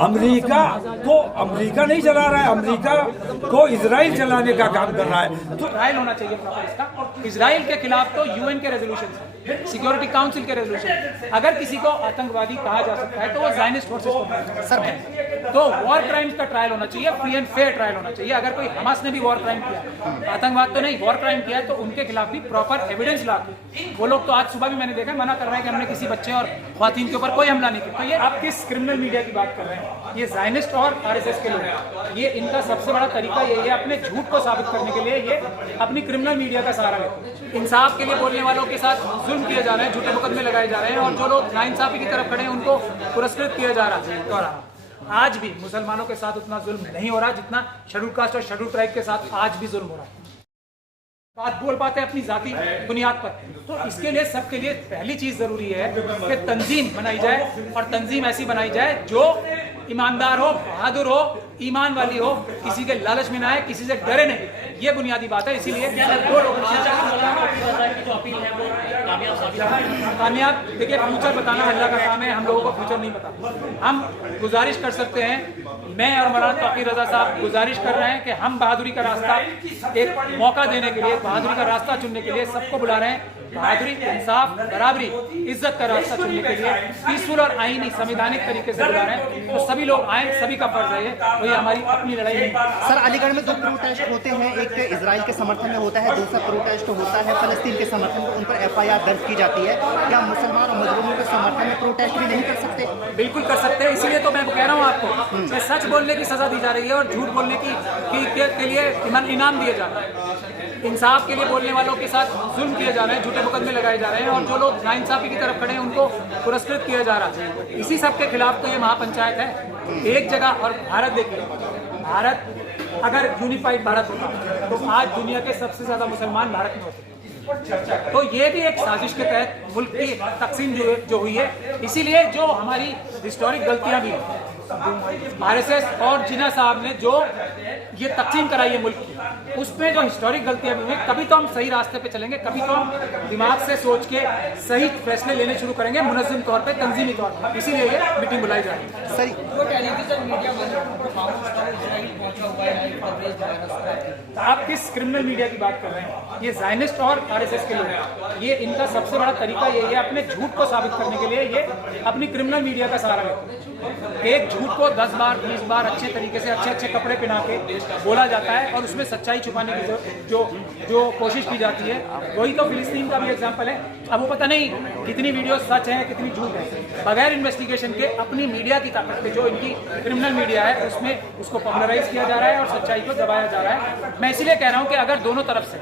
America को America नहीं चला रहा है, अमेरिका को इजराइल चलाने का काम कर रहा है। तो ट्रायल होना चाहिए प्रॉपर इसका। इजराइल के खिलाफ तो यूएन के रेजोल्यूशन, सिक्योरिटी काउंसिल के रेजोल्यूशन, अगर किसी को आतंकवादी कहा जा सकता है तो वो ज़ायनिस्ट फोर्सेस को सर है। तो वॉर क्राइम्स का ट्रायल होना चाहिए, फ्री एंड फेयर ट्रायल होना चाहिए। अगर कोई हमास ने भी वॉर क्राइम किया, आतंकवाद तो नहीं, वॉर क्राइम किया है, तो उनके खिलाफ भी प्रॉपर एविडेंस ला के, वो लोग तो आज सुबह भी मैंने देखा मना कर रहे हैं कि हमने किसी बच्चे और ख्वातीन के ऊपर कोई हमला नहीं किया। तो ये आप किस क्रिमिनल मीडिया की बात कर रहे हैं? ये ज़ायनिस्ट और आरएसएस के लोग, ये इनका सबसे बड़ा तरीका यही है अपने झूठ को साबित करने के लिए ये अपनी क्रिमिनल मीडिया का सहारा लेते हैं। इंसाफ के लिए बोलने वालों के साथ जुल्म किए जा रहे हैं, झूठे मुकदमे लगाए जा रहे हैं, और जो लोग नाइंसाफी की तरफ खड़े हैं उनको पुरस्कृत किया जा रहा है। आज भी मुसलमानों के साथ उतना जुल्म नहीं हो रहा जितना शेड्यूल कास्ट और शेड्यूल ट्राइब के साथ आज भी जुल्म हो रहा है। बात बोल पाते हैं अपनी जाति बुनियाद पर, तो इसके लिए सबके लिए पहली चीज जरूरी है कि तंजीम बनाई जाए, और तंजीम ऐसी बनाई जाए जो ईमानदार हो, बहादुर हो, ईमान वाली हो, किसी के लालच में ना आए, किसी से डरे नहीं। ये बुनियादी बात है। इसीलिए कामयाब, देखिए फ्यूचर बताना अल्लाह का काम है, हम लोगों को फ्यूचर नहीं पता। हम गुजारिश कर सकते हैं, मैं और मौलाना तौकीर रजा साहब गुजारिश कर रहे हैं कि हम बहादुरी का रास्ता, एक मौका देने के लिए, बहादुरी का रास्ता चुनने के लिए सबको बुला रहे हैं। बहादुरी, इंसाफ, बराबरी, इज्जत का रास्ता चुनने के लिए पीसफुल और आईनी संवैधानिक तरीके से बुला रहे हैं। तो सभी लोग आए, सभी का फर्ज है, वही हमारी अपनी लड़ाई नहीं। सर, अलीगढ़ में दो प्रोटेस्ट होते हैं, एक इजराइल के समर्थन में होता है, दूसरा प्रोटेस्ट होता है फलस्तीन के समर्थन में, उन पर FIR दर्ज की जाती है। क्या मुसलमान और मजलूमों के समर्थन में प्रोटेस्ट भी नहीं कर सकते? बिल्कुल कर सकते हैं। इसीलिए तो मैं कह रहा हूँ आपको कि सच बोलने की सजा दी जा रही है और झूठ बोलने के लिए इनाम दिए जा रहे हैं। इंसाफ के लिए बोलने वालों के साथ जुल्म किए जा रहे हैं, झूठे मुकदमे लगाए जा रहे हैं, और जो लोग नाइंसाफी की तरफ खड़े हैं उनको पुरस्कृत किया जा रहा है। इसी सब के खिलाफ तो ये महापंचायत है। एक जगह, और भारत देखिए, भारत अगर यूनिफाइड भारत होता तो आज दुनिया के सबसे ज्यादा मुसलमान भारत में होते। तो ये भी एक साजिश के तहत मुल्क की तकसीम जो हुई है। इसीलिए जो हमारी हिस्टोरिक गलतियां भी हैं, आरएसएस और जिन्ना साहब ने जो ये तकसीम कराई है मुल्क की, उसमें जो हिस्टोरिक गलतियां भी हुई, कभी तो हम सही रास्ते पे चलेंगे, कभी तो हम दिमाग से सोच के सही फैसले लेने शुरू करेंगे मुनज़्ज़म तौर पे, तंजीमी तौर पर। इसीलिए ये मीटिंग बुलाई जा रही है। सही, आप किस क्रिमिनल मीडिया की बात कर रहे हैं? ये ज़ायनिस्ट और आरएसएस के लोग, ये इनका सबसे बड़ा तरीका यही है अपने झूठ को साबित करने के लिए ये अपनी क्रिमिनल मीडिया का सहारा लेते हैं। एक झूठ को 10 बार 20 बार अच्छे तरीके से अच्छे कपड़े पहना के बोला जाता है, और उसमें सच्चाई छुपाने की जो कोशिश की जाती है। वही तो फिलिस्तीन का भी एग्जाम्पल है। अब वो पता नहीं कितनी वीडियो सच है, कितनी झूठ है, बगैर इन्वेस्टिगेशन के अपनी मीडिया की ताकत पे, जो इनकी क्रिमिनल मीडिया है, उसमें उसको पॉपुलराइज किया जा रहा है और सच्चाई को दबाया जा रहा है। मैं इसलिए कह रहा हूँ कि अगर दोनों तरफ से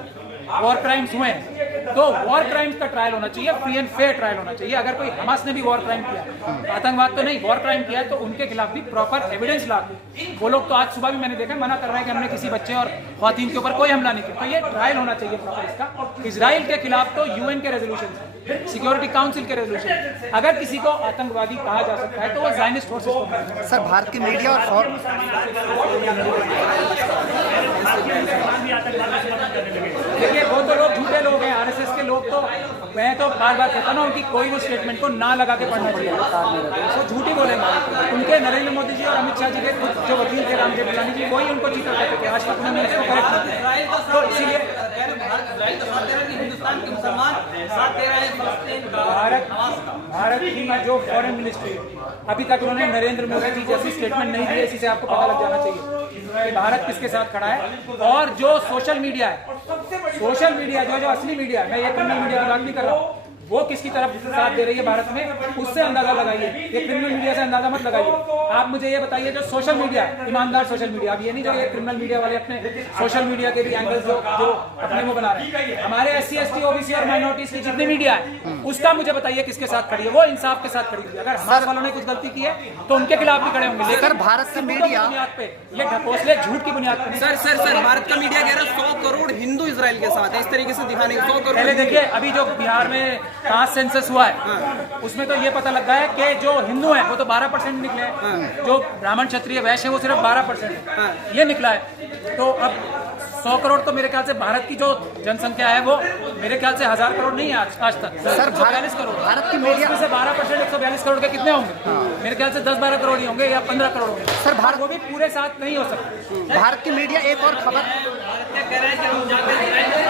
वॉर क्राइम्स हुए हैं तो वॉर क्राइम्स का ट्रायल होना चाहिए, फ्री एंड फेयर ट्रायल होना चाहिए। अगर कोई हमास ने भी वॉर क्राइम किया, आतंकवाद तो नहीं, वॉर क्राइम किया है, तो उनके खिलाफ भी प्रॉपर एविडेंस ला के, वो लोग तो आज सुबह भी मैंने देखा मना कर रहे हैं कि हमने किसी बच्चे और ख्वातीन के ऊपर कोई हमला नहीं किया। तो ये ट्रायल होना चाहिए प्रॉपर इसका। इजराइल के खिलाफ तो यूएन के रेजोल्यूशन, सिक्योरिटी काउंसिल के रेजोल्यूशन, अगर किसी को आतंकवादी कहा जा सकता है तो वो ज़ायनिस्ट फोर्सेस को। सर, भारत की मीडिया और देखिए, वो तो लोग झूठे लोग हैं, आरएसएस के लोग। तो मैं तो बार बार कहता ना, उनकी कोई भी स्टेटमेंट को ना लगा के पढ़ना चाहिए, वो झूठी बोलेंगे। उनके नरेंद्र मोदी जी और अमित शाह जी के जो वकील थे रामदेव बिलानी जी, वही उनको चीटर कहते थे। आज तक उन्होंने इसको करेक्ट नहीं किया। तो इसीलिए भारत की जो फॉरेन मिनिस्ट्री, अभी तक उन्होंने नरेंद्र मोदी जी जैसी स्टेटमेंट नहीं दी। इसी से आपको पता लग जाना चाहिए कि भारत किसके साथ खड़ा है। और जो सोशल मीडिया है, सोशल मीडिया जो असली मीडिया है, मैं ये क्रिमिनल मीडिया की बात नहीं कर रहा हूँ, वो किसकी तरफ साथ दे रही है भारत में, उससे अंदाजा लगाइए। ये क्रिमिनल मीडिया से अंदाजा मत लगाइए। आप मुझे ये बताइए, जो सोशल मीडिया है, ईमानदार सोशल मीडिया, अब ये नहीं जो ये क्रिमिनल मीडिया वाले अपने सोशल मीडिया के भी एंगल्स जो अपने वो बना रहे हैं। हमारे SC ST OBC और माइनॉरिटीज की जितनी मीडिया है, उसका मुझे बताइए किसके साथ खड़ी है। वो इंसाफ के साथ खड़ी है। अगर हमारे वालों ने कुछ गलती की है तो उनके खिलाफ भी खड़े होंगे, लेकिन भारत की मीडिया बुनियाद पे, ये ढकोसले झूठ की बुनियाद पे। सर, भारत का मीडिया कह रहा है 100 करोड़ हिंदू इजराइल के साथ है, इस तरीके से दिखाने 100 करोड़। पहले देखिए, अभी जो बिहार में कास्ट सेंसस हुआ है उसमें तो ये पता लगा है कि जो हिंदू हैं वो तो 12% निकले हैं, जो ब्राह्मण क्षत्रिय वैश्य हैं वो सिर्फ 12% है, ये निकला है। तो अब 100 करोड़ तो मेरे ख्याल से भारत की जो जनसंख्या है वो मेरे ख्याल से 1000 करोड़ नहीं है आज तक, सर 142 करोड़। भारत की तो मीडिया इसमें से 12% 142 करोड़ के कितने होंगे? मेरे ख्याल से 10-12 करोड़ ही होंगे या 15 करोड़ होंगे सर, भारत वो भी पूरे साथ नहीं हो सकते। भारत की मीडिया एक और खबर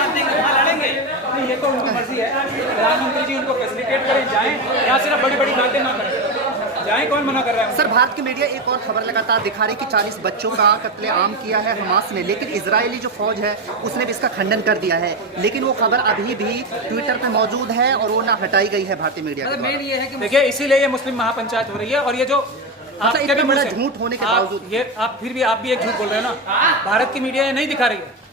नहीं, ये तो उनकी मर्जी है, प्रधानमंत्री जी उनको फैसिलिटेट करें, जाएं या सिर्फ बड़ी बड़ी बातें ना करें, जाएं, कौन मना कर रहा है? सर भारत की मीडिया एक और खबर लगातार दिखा रही कि 40 बच्चों का कत्लेआम किया है हमास ने, लेकिन इजरायली जो फौज है उसने भी इसका खंडन कर दिया है, लेकिन वो खबर अभी भी ट्विटर पे मौजूद है और वो ना हटाई गई है भारतीय मीडिया के द्वारा। ये है कि देखिए इसीलिए ये मुस्लिम महापंचायत हो रही है। और ये जो आपके इतना भी बड़ा मुझसे- झूठ होने के आप- बावजूद ये आप फिर भी आप भी एक झूठ बोल रहे हो ना। भारत की मीडिया ये नहीं दिखा रही है,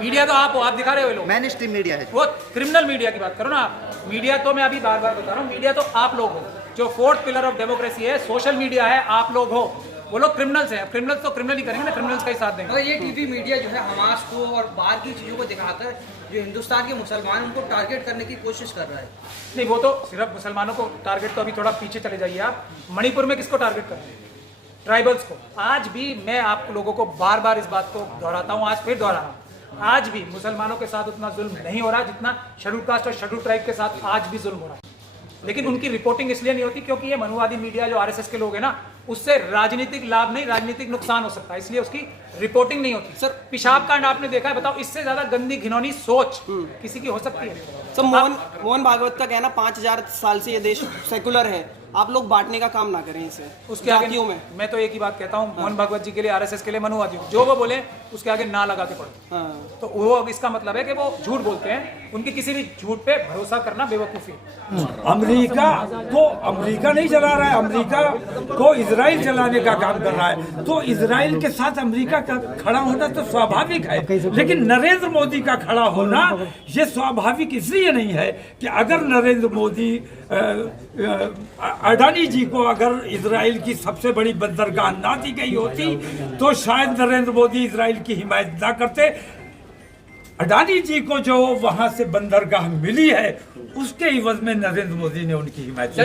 मीडिया तो आप हो, आप दिखा रहे हो ये लोग, मैन स्ट्रीम मीडिया है। वो क्रिमिनल मीडिया की बात करो ना आप। मीडिया तो मैं अभी बार बार बता रहा हूँ, मीडिया तो आप लोग हो, जो 4th पिलर ऑफ डेमोक्रेसी है, सोशल मीडिया है, आप लोग हो। वो लोग क्रिमिनल्स हैं, क्रिमिनल्स तो क्रिमिनल ही करेंगे ना, क्रिमिनल्स का ही साथ देंगे। और ये टीवी मीडिया जो है हमास को और बाहर की चीज़ों को दिखाकर जो हिंदुस्तान के मुसलमान उनको टारगेट करने की कोशिश कर रहा है। नहीं, वो तो सिर्फ मुसलमानों को टारगेट, तो अभी थोड़ा पीछे चले जाइए आप। मणिपुर में किसको टारगेट कर रहे हैं? ट्राइबल्स को। आज भी मैं आप लोगों को बार बार इस बात को दोहराता हूँ, आज फिर दोहरा रहा हूँ, आज भी मुसलमानों के साथ उतना जुल्म नहीं हो रहा जितना शेड्यूल कास्ट और शेड्यूल ट्राइब के साथ आज भी जुल्म हो रहा है। लेकिन उनकी रिपोर्टिंग इसलिए नहीं होती क्योंकि ये मनुवादी मीडिया जो आरएसएस के लोग हैं ना, उससे राजनीतिक लाभ नहीं, राजनीतिक नुकसान हो सकता है, इसलिए उसकी रिपोर्टिंग नहीं होती। सर पेशाब कांड आपने देखा है, बताओ इससे ज्यादा गंदी घिनौनी सोच किसी की हो सकती है? सर मोहन भागवत का कहना 5000 साल से ये देश सेकुलर है, आप लोग बांटने का काम ना करें इसे उसके आगे जातियों में। मैं तो एक ही बात कहता हूँ, मोहन भागवत जी के लिए, आरएसएस के लिए, मनुवादी हूँ, जो वो बोले उसके आगे ना लगा के पड़ो। हाँ। तो वो इसका मतलब है कि वो झूठ बोलते हैं, उनकी किसी भी झूठ पे भरोसा करना बेवकूफी है। अमेरिका को अमेरिका नहीं चला रहा है, अमेरिका को इजराइल चलाने का काम कर रहा है। तो इजराइल के साथ अमेरिका का खड़ा होना तो स्वाभाविक है, लेकिन नरेंद्र मोदी का खड़ा होना ये स्वाभाविक इसलिए नहीं है कि अगर नरेंद्र मोदी अडानी जी को अगर इजराइल की सबसे बड़ी बंदरगाह ना दी गई होती तो शायद नरेंद्र मोदी इजराइल की हिमायत ना करते। अडानी जी को जो वहां से बंदरगाह मिली है उसके इवज में नरेंद्र मोदी ने उनकी हिमायत की।